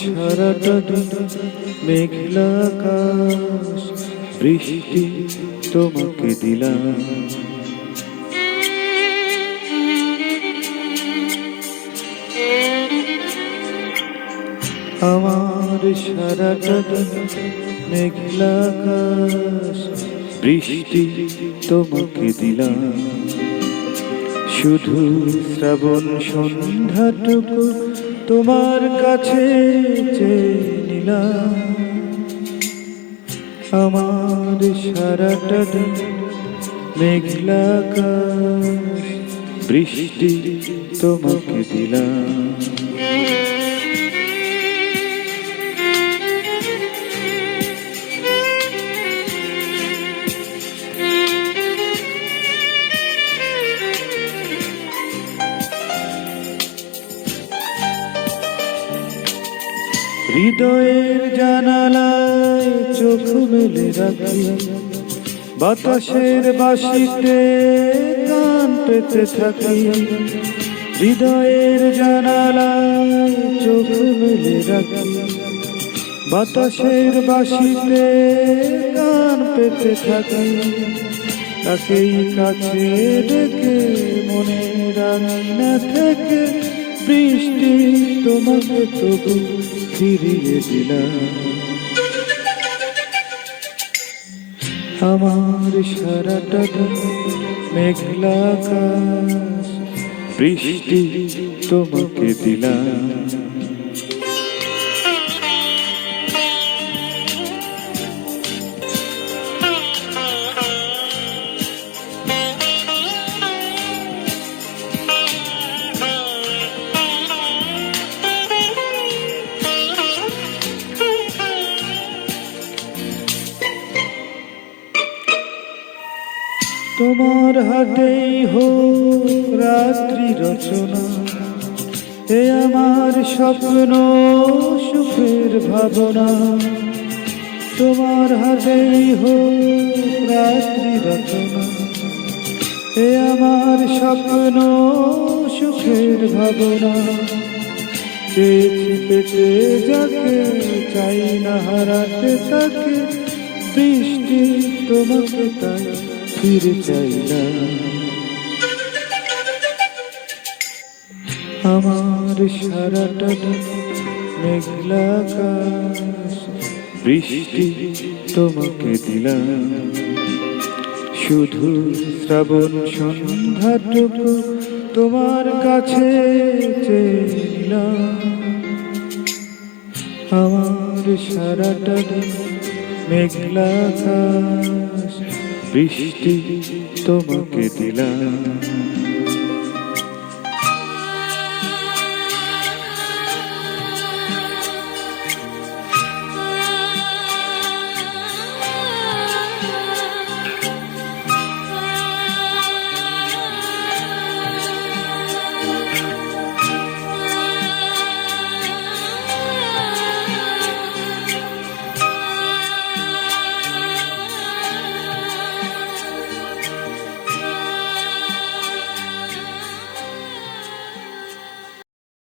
সারাটা দিন মেঘলা আকাশ, বৃষ্টি তোমাকে দিলাম। আমার সারাটা দিন মেঘলা আকাশ, বৃষ্টি তোমাকে দিলাম। শুধু শ্রাবণ সন্ধ্যাটুকু তোমার কাছে চেয়ে নিলাম। আমার সারাটা দিন মেঘলা আকাশ, বৃষ্টি তোমাকে দিলাম। হৃদয়ের জানালায় চোখ মেলে রাখি, বাতাসের বাঁশিতে গান পেতে থাকি। হৃদয়ের জানালায় চোখ মেলে রাখি, বাতাসের বাঁশিতে গান পেতে থাকি। তাকেই কাছে ডেকে মনের আঙিনা থেকে বৃষ্টি তোমাকে তবু ফিরিয়ে দিলাম। আমার সারাটা দিন মেঘলা আকাশ, বৃষ্টি তোমাকে দিলাম। তোমার হাতেই হোক রাত্রি রচনা, এ আমার স্বপ্ন সুখের ভাবনা। তোমার হাতেই হোক রাত্রি রচনা, এ আমার স্বপ্ন সুখের ভাবনা। চেয়েছি পেতে যাকে, চাই না হারাতে তাকে, বৃষ্টি তোমাকে তাই ফিরে চাইলাম। আমার সারাটা দিন মেঘলা আকাশ, বৃষ্টি তোমাকে দিলাম। শুধু শ্রাবণ সন্ধ্যাটুকু তোমার কাছে চেয়ে নিলাম। আমার সারাটা দিন মেঘলা আকাশ, বৃষ্টি তোমাকে দিলাম।